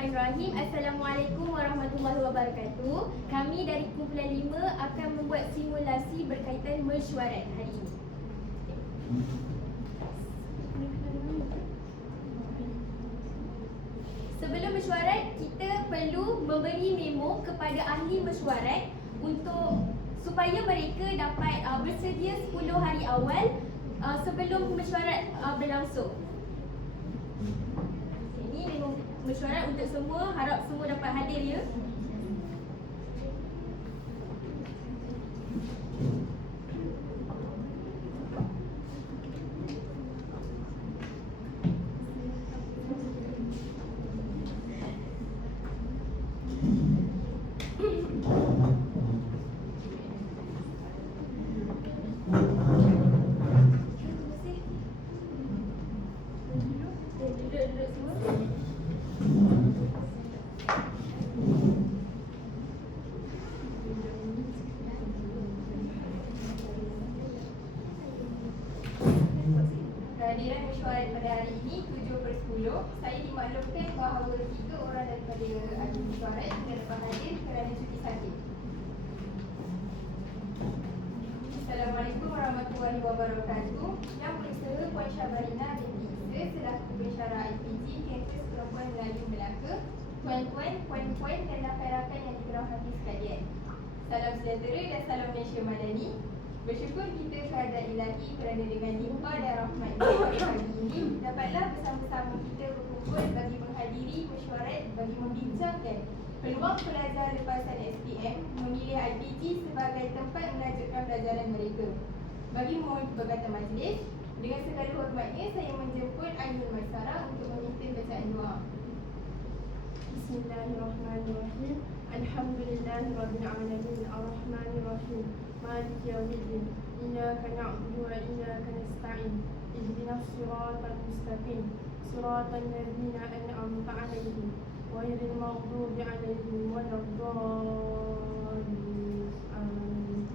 Bismillahirrahmanirrahim. Assalamualaikum warahmatullahi wabarakatuh. Kami dari kumpulan 5 akan membuat simulasi berkaitan mesyuarat hari ini. Sebelum mesyuarat, kita perlu memberi memo kepada ahli mesyuarat supaya mereka dapat bersedia 10 hari awal sebelum mesyuarat berlangsung. Ini memo mesyuarat untuk semua, harap semua dapat hadir ya. Kehadiran mesyuarat pada hari ini 7/10. Saya dimaklumkan bahawa 3 orang daripada ahli mesyuarat tidak dapat hadir kerana cuti sakit. Assalamualaikum warahmatullahi wabarakatuh. Yang berusaha Puan Syabarina binti Isa selaku pensyarah IPG Kampus Perempuan Melayu Melaka. Tuan-tuan, puan-puan dan rakan-rakan yang dirahmati sekalian. Salam sejahtera dan salam Malaysia Madani. Bersyukur kita kehadrat ilahi kerana dengan limpah dan rahmat pada hari ini dapatlah bersama-sama kita berkumpul bagi menghadiri mesyuarat bagi membincangkan peluang pelajar lepasan SPM memilih IPG sebagai tempat melanjutkan pelajaran mereka. Bagi memohon berkata majlis, dengan segala hormatnya saya menjemput Ainul Maisarah untuk memimpin bacaan doa. Bismillahirrahmanirrahim. Alhamdulillahirabbil alamin arrahmanir rahim maliki yaumiddin iyyaka na'budu wa iyyaka nasta'in ihdinas siratal mustaqim siratal ladzina an'amta 'alaihim ghairil maghdubi 'alaihim waladdallin. Amin.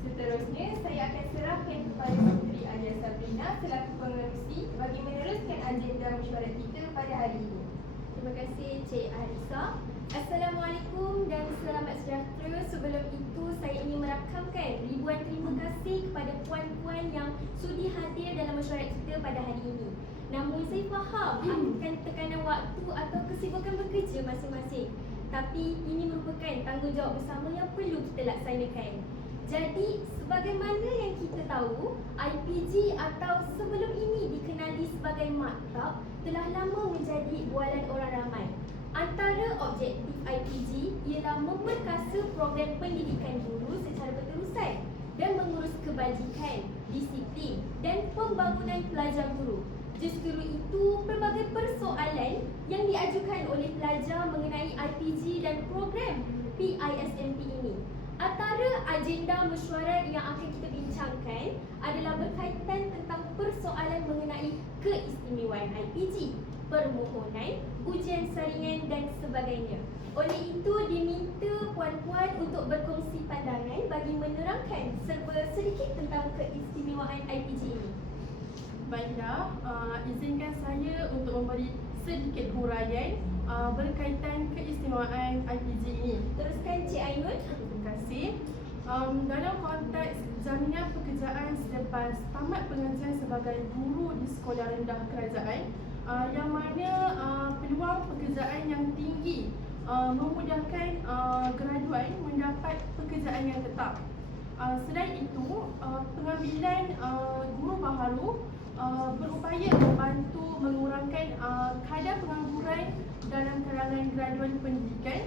Seterusnya, saya akan serahkan kepada Puteri Alia Sabrina selaku pengerusi bagi meneruskan agenda mesyuarat kita pada hari ini. Terima kasih Cik Arisa. Assalamualaikum dan selamat sejahtera. Sebelum itu, saya ingin merakamkan ribuan terima kasih kepada puan-puan yang sudi hadir dalam mesyuarat kita pada hari ini. Namun saya faham akan tekanan waktu atau kesibukan bekerja masing-masing. Tapi ini merupakan tanggungjawab bersama yang perlu kita laksanakan. Jadi, sebagaimana yang kita tahu, IPG atau sebelum ini dikenali sebagai maktab telah lama menjadi bualan orang ramai. Antara objektif IPG ialah memperkasa program pendidikan guru secara berterusan dan mengurus kebajikan, disiplin dan pembangunan pelajar guru. Justru itu, pelbagai persoalan yang diajukan oleh pelajar mengenai IPG dan program PISMP ini. Antara agenda mesyuarat yang akan kita bincangkan adalah berkaitan tentang persoalan mengenai keistimewaan IPG, permohonan, ujian saringan dan sebagainya. Oleh itu, diminta puan-puan untuk berkongsi pandangan bagi menerangkan serba sedikit tentang keistimewaan IPG ini. Baiklah, izinkan saya untuk memberi sedikit huraian berkaitan keistimewaan IPG ini. Teruskan Cik Ainul. Terima kasih. Dalam konteks jaminan pekerjaan selepas tamat pengajian sebagai guru di sekolah rendah kerajaan, yang mana peluang pekerjaan yang tinggi memudahkan graduan mendapat pekerjaan yang tetap. Selain itu, pengambilan guru baharu berupaya membantu mengurangkan kadar pengangguran dalam kalangan graduan pendidikan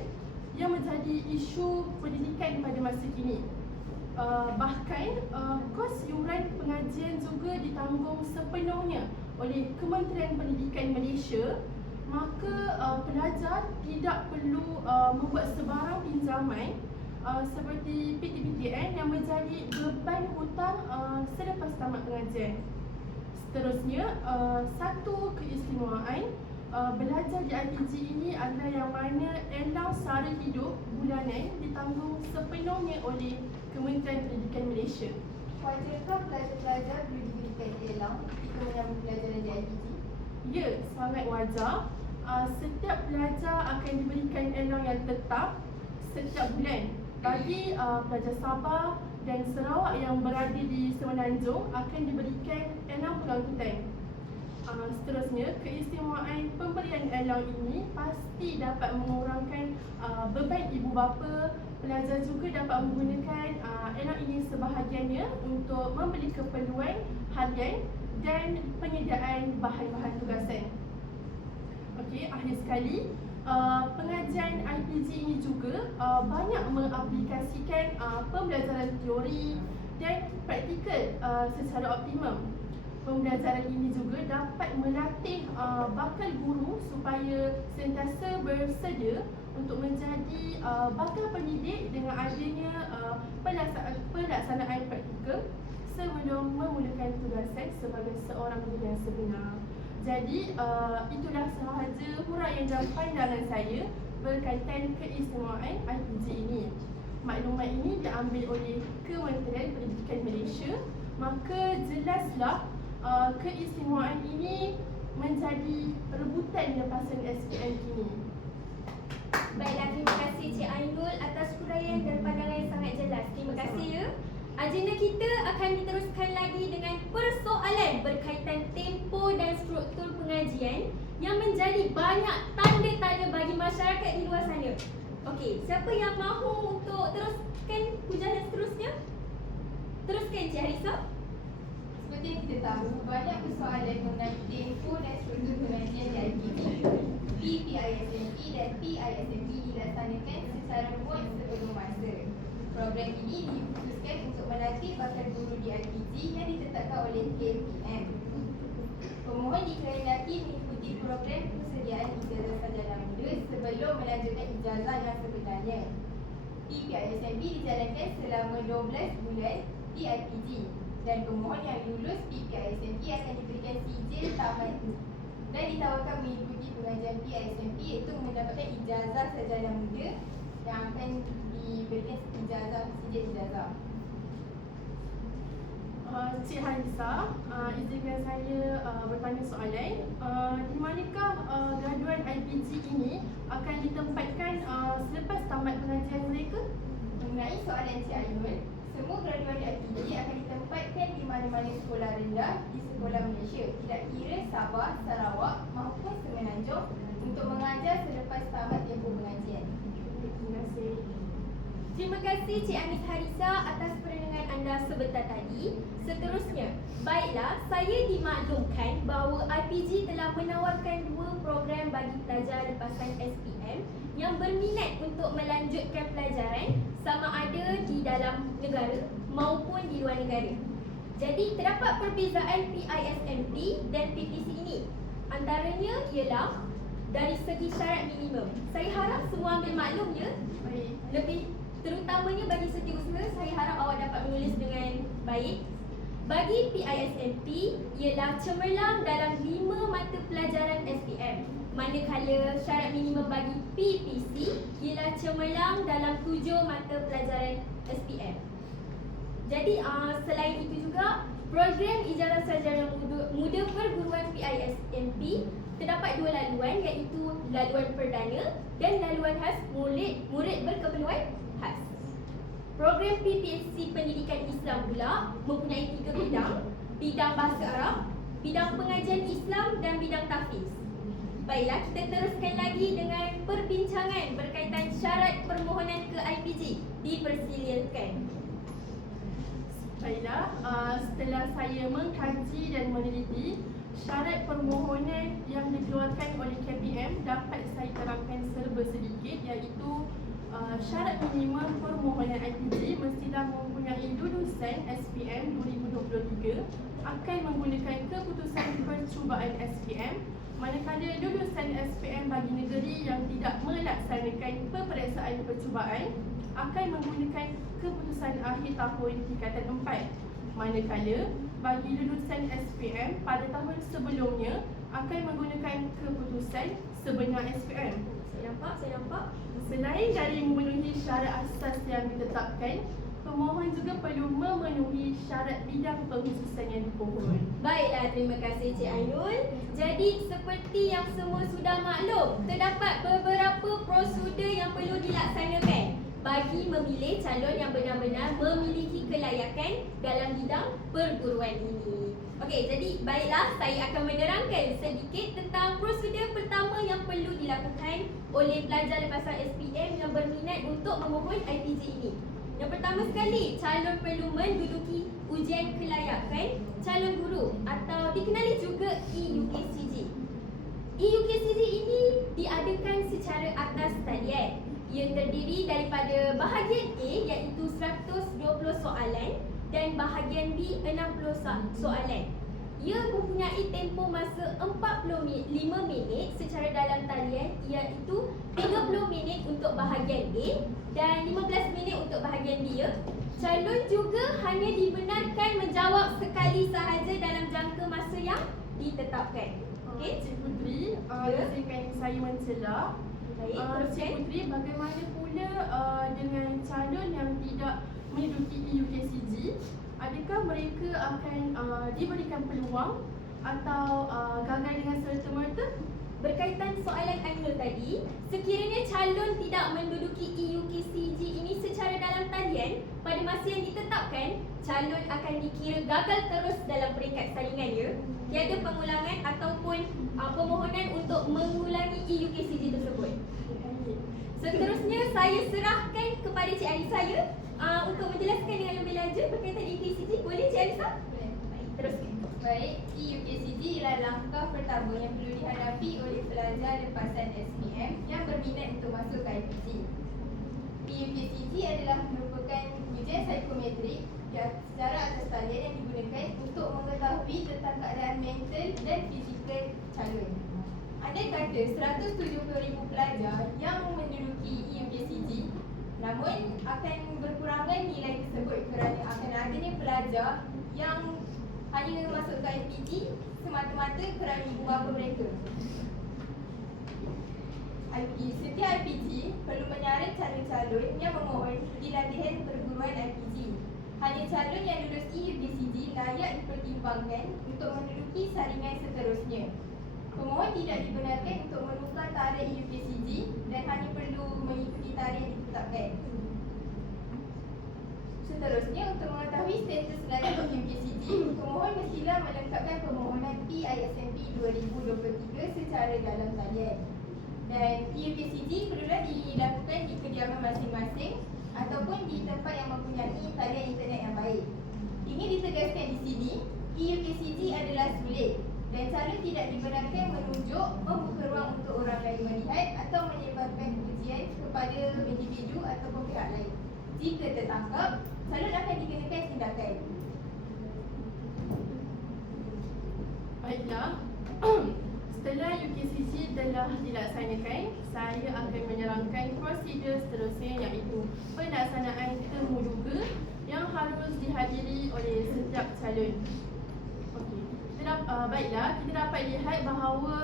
yang menjadi isu pendidikan pada masa kini. Bahkan kos iuran pengajian juga ditanggung sepenuhnya oleh Kementerian Pendidikan Malaysia, maka pelajar tidak perlu membuat sebarang pinjaman seperti PTPTN yang menjadi beban hutang selepas tamat pengajian. Seterusnya, satu keistimewaan belajar di IPG ini adalah yang mana allowance sara hidup bulanan ditanggung sepenuhnya oleh Kementerian Pendidikan Malaysia. Wajarkah pelajar-pelajar perlu diberikan allowance ketika menyambung pelajaran di IPG? Ya, sangat wajar. setiap pelajar akan diberikan elang yang tetap setiap bulan. Bagi pelajar Sabah dan Sarawak yang berada di Semenanjung akan diberikan elang pengangkutan. Seterusnya, keistimewaan pemberian elang ini pasti dapat mengurangkan beban ibu bapa. Pelajar juga dapat menggunakan elang ini sebahagiannya untuk membeli keperluan harian dan penyediaan bahan-bahan tugasan. Okey, akhir sekali, pengajian IPG ini juga banyak mengaplikasikan pembelajaran teori dan praktikal secara optimum. Pembelajaran ini juga dapat melatih bakal guru supaya sentiasa bersedia untuk menjadi bakal pendidik dengan adanya pelaksanaan praktikal sebelum memulakan tugasan sebagai seorang guru yang sebenar. Jadi itulah sahaja huraian dan pandangan saya berkaitan keistimewaan IPG ini. Maklumat ini diambil oleh Kementerian Pendidikan Malaysia, maka jelaslah keistimewaan ini menjadi rebutan lepasan SPM kini. Baiklah, terima kasih Cik Ainul atas huraian dan pandangan yang sangat jelas. Terima kasih ya. Agenda kita akan diteruskan lagi dengan persoalan berkaitan tempoh dan struktur pengajian yang menjadi banyak tanda tanya bagi masyarakat di luar sana. Okey, siapa yang mahu untuk teruskan hujanan seterusnya? Teruskan Cik Harisa. Seperti yang kita tahu, banyak persoalan mengenai tempoh dan struktur pengajian di IPG, PPISMP dan PISMP dilaksanakan secara remote sebelum masa. Program ini dikhususkan untuk melatih bakal guru di IPG yang ditetapkan oleh KPM. Pemohon dikehendaki mengikuti program persediaan ijazah sarjana muda sebelum melanjutkan ijazah yang sebenarnya. PPISMP dijalankan selama 12 bulan di IPG dan pemohon yang lulus PPISMP akan diberikan sijil tamat dan ditawarkan mengikuti pengajian PISMP iaitu mendapatkan ijazah sarjana muda yang akan diberikan sijil ijazah. Cik Harisa, izinkan saya bertanya soalan. Di manakah graduan IPG ini akan ditempatkan selepas tamat pengajian mereka? Mengenai soalan Cik Ainul, semua graduan di IPG akan ditempatkan di mana-mana sekolah rendah di sekolah Malaysia, tidak kira Sabah, Sarawak maupun Semenanjung untuk mengajar selepas tamat tempoh pengajian. Terima kasih. Terima kasih Cik Anis Harisa atas penerangan anda sebentar tadi. Seterusnya, baiklah, saya dimaklumkan bahawa IPG telah menawarkan 2 program bagi pelajar lepasan SPM yang berminat untuk melanjutkan pelajaran sama ada di dalam negara maupun di luar negara. Jadi, terdapat perbezaan PISMP dan PPC ini. Antaranya ialah dari segi syarat minimum. Saya harap semua ambil maklum ya. Baik. Lebih terutamanya bagi setiausaha, saya harap awak dapat menulis dengan baik. Bagi PISMP ialah cemerlang dalam 5 mata pelajaran SPM, manakala syarat minimum bagi PPC ialah cemerlang dalam 7 mata pelajaran SPM. Jadi selain itu juga, program ijazah sarjana muda perguruan PISMP terdapat 2 laluan, iaitu laluan perdana dan laluan khas murid berkeperluan khas. Program PPSC Pendidikan Islam pula mempunyai 3 bidang: bidang bahasa Arab, bidang pengajian Islam dan bidang tahfiz. Baiklah, kita teruskan lagi dengan perbincangan berkaitan syarat permohonan ke IPG. Dipersilakan. Baiklah, setelah saya mengkaji dan meneliti, syarat permohonan yang dikeluarkan oleh KPM dapat saya terangkan serba sedikit, iaitu syarat minimum permohonan IPG mestilah mempunyai lulusan SPM 2023 akan menggunakan keputusan percubaan SPM, manakala lulusan SPM bagi negeri yang tidak melaksanakan peperiksaan percubaan akan menggunakan keputusan akhir tahun tingkatan 4, manakala bagi lulusan SPM pada tahun sebelumnya akan menggunakan keputusan sebenar SPM. Saya nampak. Selain dari memenuhi syarat asas yang ditetapkan, pemohon juga perlu memenuhi syarat bidang pengkhususan yang dipohon. Baiklah, terima kasih Cik Ainul. Jadi seperti yang semua sudah maklum, terdapat beberapa prosedur yang perlu dilaksanakan bagi memilih calon yang benar-benar memiliki kelayakan dalam bidang perguruan ini. Okey, jadi baiklah, saya akan menerangkan sedikit tentang prosedur pertama yang perlu dilakukan oleh pelajar lepasan SPM yang berminat untuk memohon IPG ini. Yang pertama sekali, calon perlu menduduki ujian kelayakan calon guru atau dikenali juga EUKCG. EUKCG ini diadakan secara atas talian. Ia terdiri daripada bahagian A iaitu 120 soalan dan bahagian B 60 soalan. Ia mempunyai tempoh masa 45 minit secara dalam talian iaitu 30 minit untuk bahagian A dan 15 minit untuk bahagian B. Calon juga hanya dibenarkan menjawab sekali sahaja dalam jangka masa yang ditetapkan. Okey, Cik Putri, izinkan saya mencela. baik, Cik teruskan. Putri, bagaimana pula dengan calon yang tidak menduduki EUKCG? Adakah mereka akan diberikan peluang atau gagal dengan serta-merta? Berkaitan soalan Ainul tadi, sekiranya calon tidak menduduki EUKCG ini secara dalam talian pada masa yang ditetapkan, calon akan dikira gagal terus dalam peringkat salingannya. Tiada pengulangan ataupun permohonan untuk mengulangi EUKCG tersebut. Seterusnya, saya serahkan kepada Cik Alisa untuk menjelaskan dengan lebih lanjut berkaitan EUKCG. Boleh Cik Alisa? Baik, teruskan. Baik, EUKCG ialah langkah pertama yang perlu dihadapi oleh pelajar lepasan SPM yang berminat untuk masuk ke IPG. EUKCG adalah merupakan ujian psikometrik secara atas talian yang digunakan untuk mengetahui tentang keadaan mental dan fizikal calon. Andai kata 170,000 pelajar yang menduduki EUKCG, namun akan berkurangan nilai tersebut kerana akan adanya pelajar yang hanya masuk ke IPG semata-mata kerana ibu bapa mereka. Setiap IPG perlu menyaring calon-calon yang memohon di latihan perguruan IPG. Hanya calon yang lulus EUKCG layak dipertimbangkan untuk menduduki saringan seterusnya. Pemohon tidak dibenarkan untuk menukar tarikh EUKCG dan hanya perlu mengikuti tarikh yang ditetapkan. Seterusnya, untuk mengetahui status layak EUKCG, pemohon mestilah melengkapkan permohonan PISMP 2023 secara dalam talian. Dan EUKCG perlulah dilakukan di kediaman masing-masing ataupun di tempat yang mempunyai talian internet yang baik. Ingin ditegaskan di sini, EUKCG adalah sulit dan calon tidak dibenarkan menunjuk, membuka ruang untuk orang lain melihat atau menyebarkan ujian kepada individu ataupun pihak lain. Jika tertangkap, calon akan dikenakan tindakan. Baiklah. Setelah UKCG telah dilaksanakan, saya akan menerangkan prosedur seterusnya iaitu pelaksanaan temuduga yang harus dihadiri oleh setiap calon. Okey. Baiklah, kita dapat lihat bahawa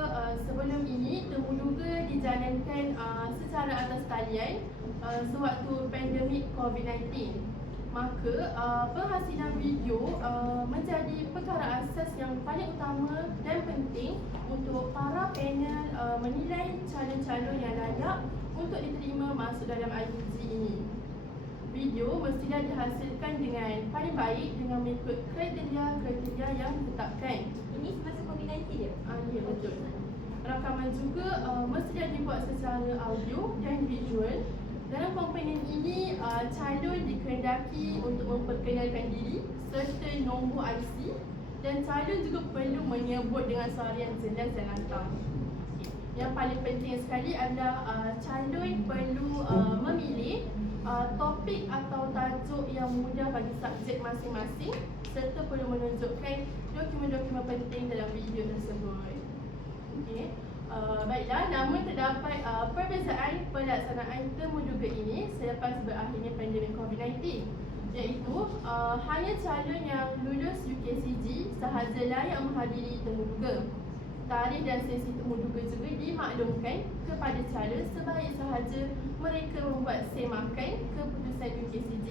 sebelum ini temuduga dijalankan secara atas talian sewaktu pandemik COVID-19. Maka penghasilan video menjadi perkara asas yang paling utama dan penting untuk para panel menilai calon-calon yang layak untuk diterima masuk dalam IPG ini. Video mestilah dihasilkan dengan paling baik dengan mengikut kriteria yang ditetapkan. Ini semasa COVID-19 dia? Ya, betul. Rakaman juga mestilah dibuat secara audio dan visual. Dalam komponen ini, calon dikehendaki untuk memperkenalkan diri serta nombor IC dan calon juga perlu menyebut dengan suara yang jelas dan lantang. Yang paling penting sekali adalah calon perlu memilih topik atau tajuk yang mudah bagi subjek masing-masing serta perlu menunjukkan dokumen-dokumen penting dalam video tersebut. Okey. Baiklah, namun terdapat perbezaan pelaksanaan temuduga ini selepas berakhirnya pandemik COVID-19, iaitu hanya calon yang lulus UKCG sahajalah yang menghadiri temuduga. Tarikh dan sesi temuduga juga dimaklumkan kepada calon sebaik sahaja mereka membuat semakan keputusan UKCG.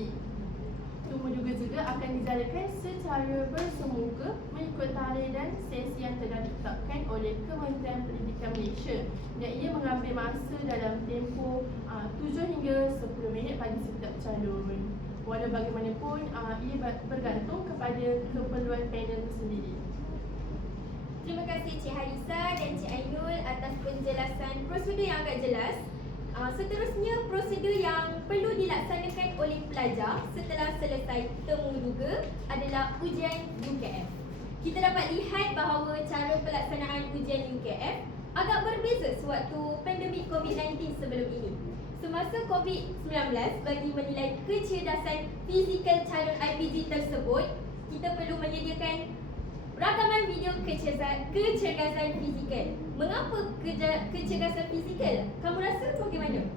Temu duga juga akan dijalakan secara bersemuka mengikut tarikh dan sesi yang telah ditetapkan oleh Kementerian Pendidikan Malaysia, dan ia mengambil masa dalam tempoh 7 hingga 10 minit bagi setiap calon. Walau bagaimanapun, ia bergantung kepada keperluan panel itu sendiri. Terima kasih Cik Harisa dan Cik Ainul atas penjelasan prosedur yang agak jelas. Seterusnya, prosedur yang perlu dilaksanakan oleh pelajar setelah selesai temu duga adalah ujian UKF. Kita dapat lihat bahawa cara pelaksanaan ujian UKF agak berbeza sewaktu pandemik COVID-19 sebelum ini. Semasa COVID-19, bagi menilai kecerdasan fizikal calon IPG tersebut, kita perlu menyediakan rakaman video kecerdasan fizikal. Mengapa kecerdasan fizikal? Kamu rasa bagaimana?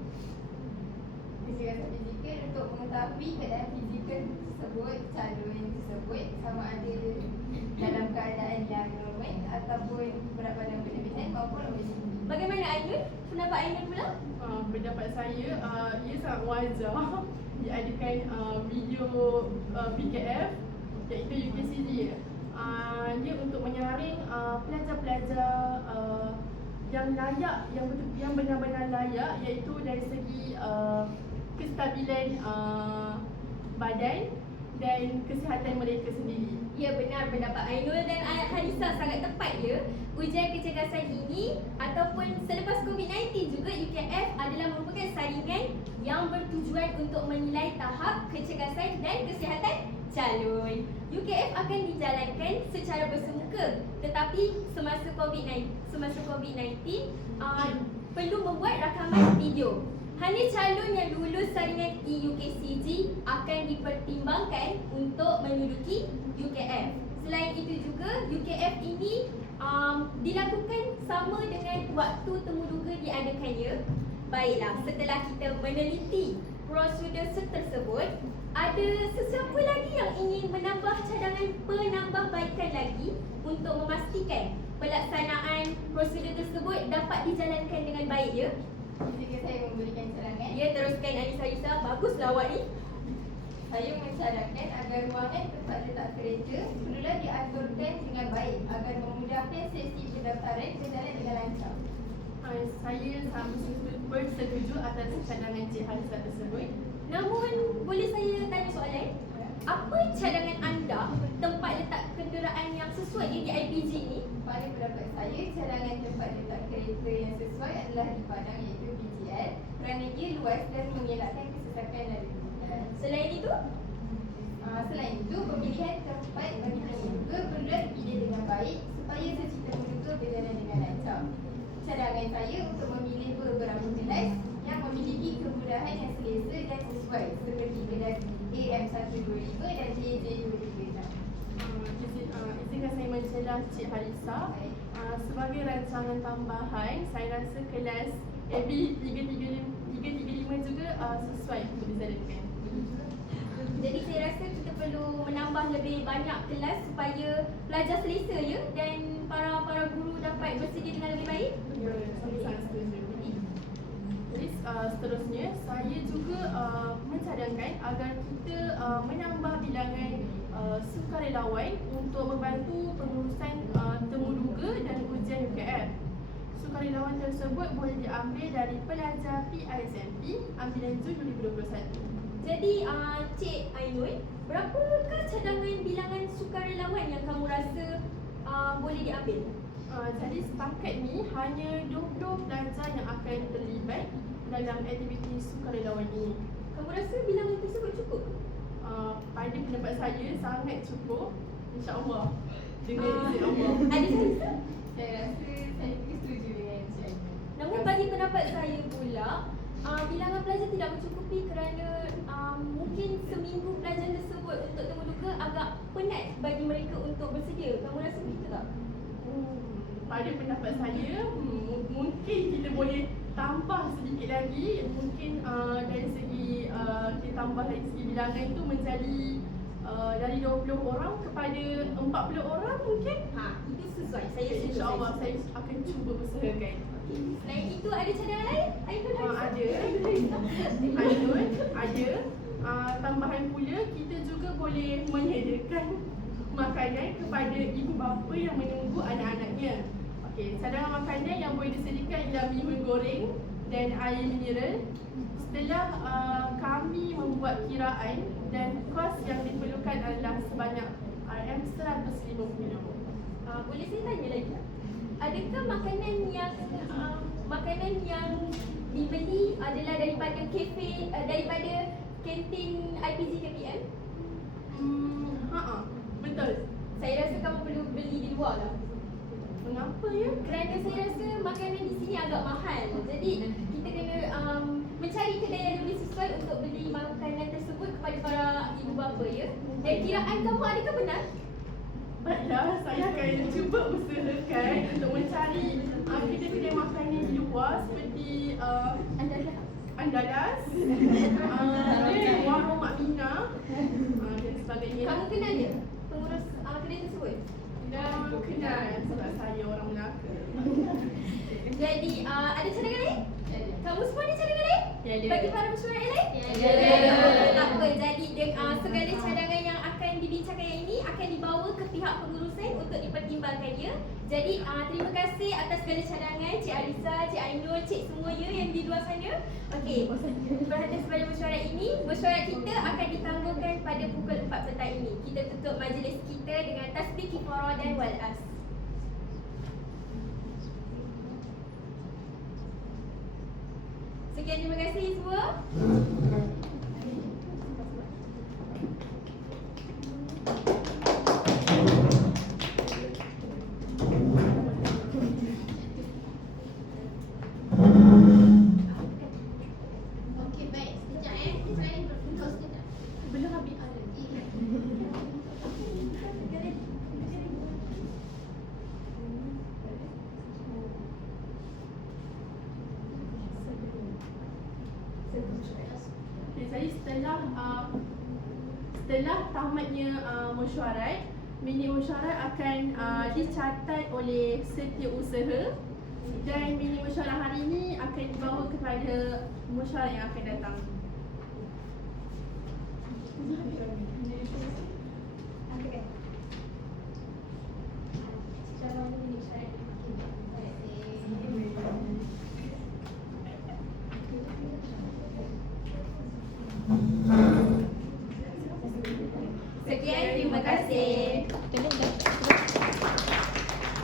Kecerdasan fizikal untuk mengetahui keadaan fizikal tersebut, calon tersebut sama ada dalam keadaan yang normal ataupun berat badan berlebihan maupun obesitas. Bagaimana Ainul? Pendapat Ainul pula? Pendapat saya, ia sangat wajar diadakan video PKF iaitu UKCG. Dia untuk menyaring pelajar-pelajar yang layak, yang benar-benar layak, iaitu dari segi kestabilan badan dan kesihatan mereka sendiri. Ya, benar pendapat Ainul dan Harisa sangat tepat ya. Ujian kecerdasan ini ataupun selepas COVID-19 juga UKF adalah merupakan saringan yang bertujuan untuk menilai tahap kecerdasan dan kesihatan calon. UKF akan dijalankan secara bersemuka, tetapi semasa COVID-19 perlu membuat rakaman video. Hanya calon yang lulus saringan EUKCG akan dipertimbangkan untuk menduduki UKF. Selain itu juga, UKF ini dilakukan sama dengan waktu temu duga diadakannya. Baiklah, setelah kita meneliti prosedur tersebut, ada sesiapa lagi yang ingin menambah cadangan penambahbaikan lagi untuk memastikan pelaksanaan prosedur tersebut dapat dijalankan dengan baik ya? Jika saya memberikan cadangan, Ya, teruskan Anissa Harisa. Baguslah awak ni. saya mencadangkan agar ruangan tempat letak kereta perlulah diaturkan dengan baik agar memudahkan sesi pendaftaran berjalan dengan lancar. Saya sangat bersetuju atas cadangan Cik Harisa tersebut. Namun, boleh saya tanya soalan? Apa cadangan anda tempat letak kenderaan yang sesuai di IPG ni? Pada pendapat saya, cadangan tempat letak kereta yang sesuai adalah di Padang iaitu PGL kerana ia luas dan mengelakkan kesesakan lalu lintas. Selain itu, Selain itu, pemilihan tempat bagi penduga perlulah dipilih dengan baik supaya sesi penduga berjalan dengan lancar. Cadangan saya untuk memilih beberapa kelas yang memiliki kemudahan yang selesa dan sesuai seperti kelas AM125 dan JJ236. Izinkan saya mencelah Cik Harisa. Sebagai rancangan tambahan, saya rasa kelas AB 335 juga sesuai untuk dijalankan. jadi saya rasa kita perlu menambah lebih banyak kelas supaya pelajar selesa ya, dan para guru dapat bersedia dengan lebih baik. Ya, saya sangat setuju. Jadi seterusnya, saya juga mencadangkan agar kita menambah bilangan sukarelawan untuk membantu pengurusan temu duga dan ujian UKF. Sukarelawan tersebut boleh diambil dari pelajar PISMP ambilan Jun 2021. Jadi Cik Ainul, berapakah cadangan bilangan sukarelawan yang kamu rasa boleh diambil? Jadi setakat ni hanya 20 pelajar yang akan terlibat dalam aktiviti sukarelawan ini. Kamu rasa bilangan tersebut cukup? Pada pendapat saya sangat cukup, insya-Allah. Dengan izin Allah. Adik Harisa? Saya rasa saya setuju dengan Cik. Namun bagi pendapat saya pula, bilangan pelajar tidak mencukupi kerana mungkin seminggu pelajar tersebut untuk temu duga agak penat bagi mereka untuk bersedia. Kamu rasa begitu tak? Pada pendapat saya, mungkin kita boleh tambah sedikit lagi. Mungkin dari segi kita tambah dari segi bilangan itu menjadi dari 20 orang kepada 40 orang mungkin. Itu sesuai. Saya setuju. InsyaAllah saya akan cuba usahakan. Selain itu ada cadangan lain? Ainul Harisa? Ada. Ainul ada. Tambahan pula, kita juga boleh menyediakan makanan kepada ibu bapa yang menunggu anak-anaknya. Okey, cadangan makanan yang boleh disediakan ialah mi goreng dan air mineral. Setelah kami membuat kiraan dan kos yang diperlukan adalah sebanyak RM150. Boleh saya tanya lagi tak? Adakah makanan yang dibeli adalah daripada kafe, daripada kantin IPG KPM? Betul. Saya rasa kamu perlu beli di luar lah. Mengapa ya? Kerana saya rasa makanan di sini agak mahal. Jadi kita kena mencari kedai yang lebih sesuai untuk beli makanan tersebut kepada para ibu bapa ya. Dan kiraan kamu adakah benar? Baiklah, saya akan cuba usahakan untuk mencari kedai-kedai makanan di luar seperti Andalas, warung Mak Mina dan sebagainya. Kamu kenal dia? Pengurus kedai tersebut? Kenal sebab saya orang Melaka. Jadi ada cadangan lain? Kamu semua ada cadangan lain? Bagi para mesyuarat yang lain? Tak apa, jadi segala cadangan yang akan dibincangkan yang ini akan dibawa ke pihak pengurusan untuk dipertimbangkan ya. Jadi terima kasih atas segala cadangan Cik Arisa, Cik Ainul, Cik semua ya yang di luar sana. Okey, perhatian sebagai mesyuarat ini, mesyuarat kita akan ditangguhkan pada pukul 4 petang ini. Kita tutup majlis kita dengan tasbih kifarah dan wal'as. Sekian, terima kasih semua. Okey, baik. Sekejap Saya berfoto sekejap. Belum habis ada. Okay, jadi setelah tamatnya mesyuarat, minit mesyuarat akan dicatat oleh setiausaha dan minit mesyuarat hari ini akan dibawa kepada mesyuarat yang akan datang. Sekian, terima kasih.